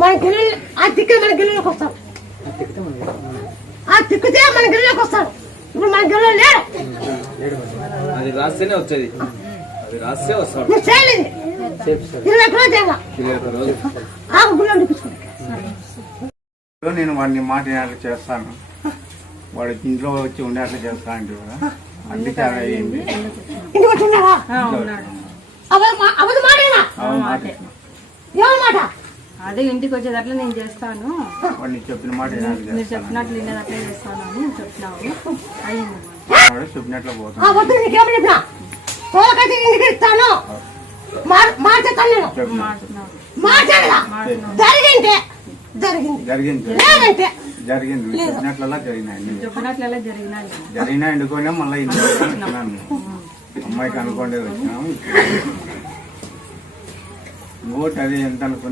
మన గిన్నె ఆ తిక్కితే మన గిన్నెలోకి వస్తాడు, ఆ తిక్కితే మన గిన్నెలోకి వస్తాడు. ఇప్పుడు మన గిన్నెలో లేడు, అది రాస్తేనే వచ్చేది, అది రాస్తే వస్తాడు. నువ్వు చేయలేదు 20 తేగా ఆకు గుళ్ళు అనిపించుకుంటా. నేను వాడిని మాట్లాడి చేస్తాను, వాడికి ఇంట్లో వచ్చి ఉండేట్లు చేస్తా అంటే కూడా అందుకే అలా అయ్యింది. ఇంటికి వచ్చిన్నారా? అబద్ధ మాటేనా? ఎవరి మాట? అదే ఇంటికి వచ్చేటట్లు నేను చేస్తాను, వాడిని చెప్పిన మాట మీరు చెప్పినట్లు వినేటట్లే చేస్తాను అని చెప్పినావు. అయ్యింది చెప్పినట్లు ఆ పోతాను. వద్దు నీకేమని చెప్పినా తోలకైతే ఇంటికి ఇస్తాను, మార్చేస్తాను నేను. మార్చాలిగా జరిగింటే జరిగింది, జరిగింది లేదంటే జరిగింది చెప్పినట్లలా జరిగినాయండి. చెప్పినట్లే జరిగినాయి. జరిగినా ఎండుకోనే మళ్ళీ ఇంట్లో వచ్చినాను, అమ్మాయికి అనుకోండి వచ్చినాము. ఇంకోటి అది ఎంత అనుకున్నా